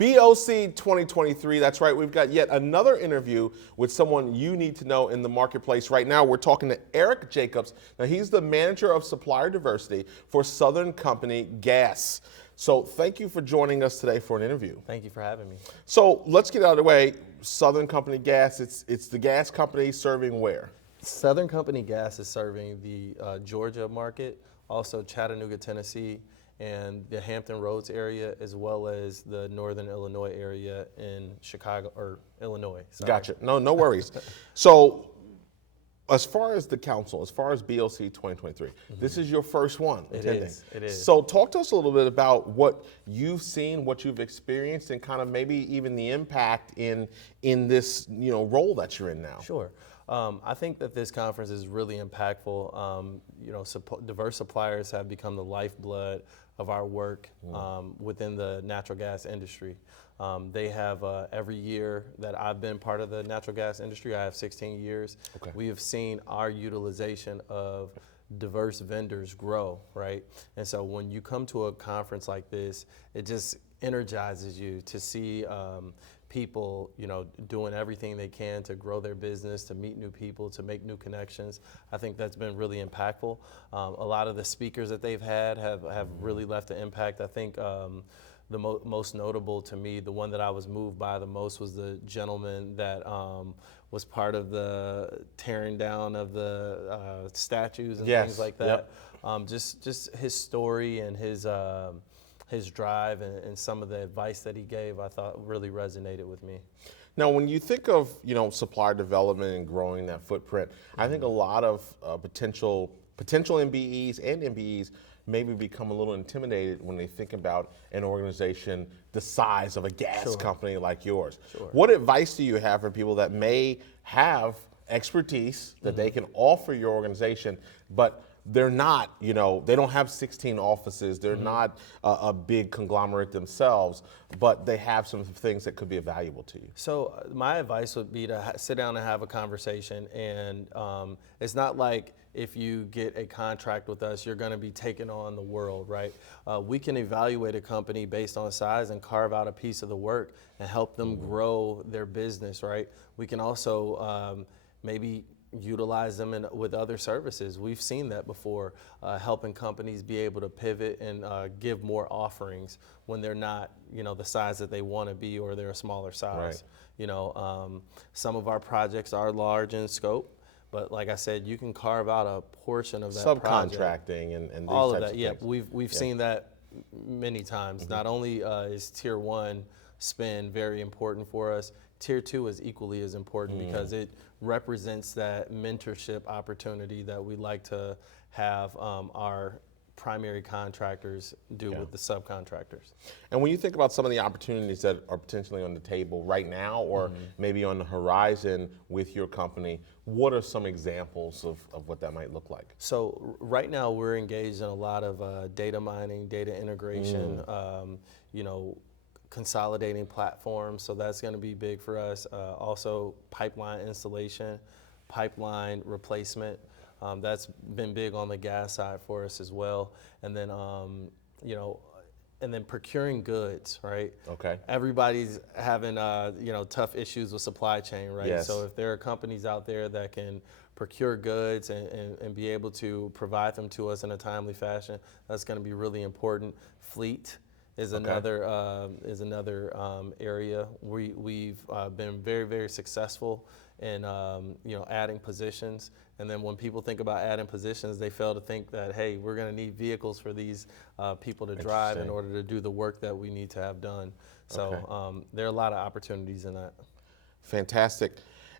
BOC 2023, that's right, we've got yet another interview with someone you need to know in the marketplace. Right now, we're talking to Eric Jacobs. Now, he's the manager of Supplier Diversity for Southern Company Gas. So thank you for joining us today for an interview. Thank you for having me. So let's get out of the way. Southern Company Gas, it's the gas company serving where? Southern Company Gas is serving the Georgia market, also Chattanooga, Tennessee, and the Hampton Roads area, as well as the Northern Illinois area in Chicago, or Illinois. Sorry. Gotcha. No worries. So as far as the council, as far as BOC 2023, this is your first one attending. It is. So talk to us a little bit about what you've seen, what you've experienced, and kind of maybe even the impact in this role that you're in now. Sure. I think that this conference is really impactful. Diverse suppliers have become the lifeblood of our work within the natural gas industry. They have every year that I've been part of the natural gas industry, I have 16 years, we have seen our utilization of diverse vendors grow, right? And so when you come to a conference like this, it just energizes you to see people, doing everything they can to grow their business, to meet new people, to make new connections. I think that's been really impactful. A lot of the speakers that they've had have really left an impact. I think the most notable to me, the one that I was moved by the most, was the gentleman that was part of the tearing down of the statues and things like that. Yep. Just his story and his drive and some of the advice that he gave, I thought really resonated with me. Now, when you think of supplier development and growing that footprint, I think a lot of potential MBEs and MBEs maybe become a little intimidated when they think about an organization the size of a gas company like yours. Sure. What advice do you have for people that may have expertise that they can offer your organization, but they're not, they don't have 16 offices, they're not a big conglomerate themselves, but they have some things that could be valuable to you? So my advice would be to sit down and have a conversation, and it's not like if you get a contract with us, you're gonna be taking on the world, right? We can evaluate a company based on size and carve out a piece of the work and help them grow their business, right? We can also maybe utilize them with other services. We've seen that before, helping companies be able to pivot and give more offerings when they're not, the size that they want to be, or they're a smaller size. Right. Some of our projects are large in scope, but like I said, you can carve out a portion of that subcontracting and these all types of that. Yeah, we've seen that many times. Not only is Tier 1 spend very important for us, Tier 2 is equally as important because it represents that mentorship opportunity that we like to have our primary contractors do with the subcontractors. And when you think about some of the opportunities that are potentially on the table right now, or maybe on the horizon with your company, what are some examples of what that might look like? So right now we're engaged in a lot of data mining, data integration, consolidating platforms, so that's going to be big for us. Also pipeline installation, pipeline replacement. That's been big on the gas side for us as well. And then, and then procuring goods, right? Okay. Everybody's having, tough issues with supply chain, right? Yes. So if there are companies out there that can procure goods and be able to provide them to us in a timely fashion, that's going to be really important. Fleet is another area. We've been very, very successful in adding positions, and then when people think about adding positions, they fail to think that, hey, we're going to need vehicles for these people to drive in order to do the work that we need to have done. So there are a lot of opportunities in that. Fantastic.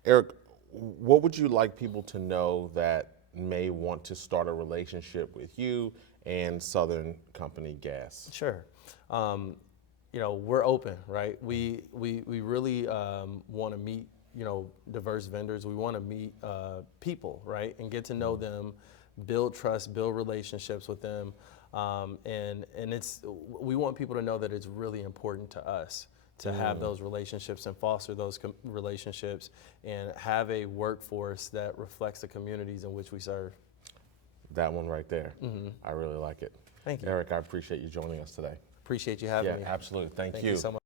Eric, what would you like people to know that may want to start a relationship with you and Southern Company Gas? Sure. We're open, right? We really want to meet, diverse vendors. We want to meet people, right? And get to know them, build trust, build relationships with them. And we want people to know that it's really important to us to have those relationships and foster those relationships and have a workforce that reflects the communities in which we serve. That one right there. I really like it. Thank you. Eric, I appreciate you joining us today. Appreciate you having me. Yeah, absolutely. Thank you. Thank you so much.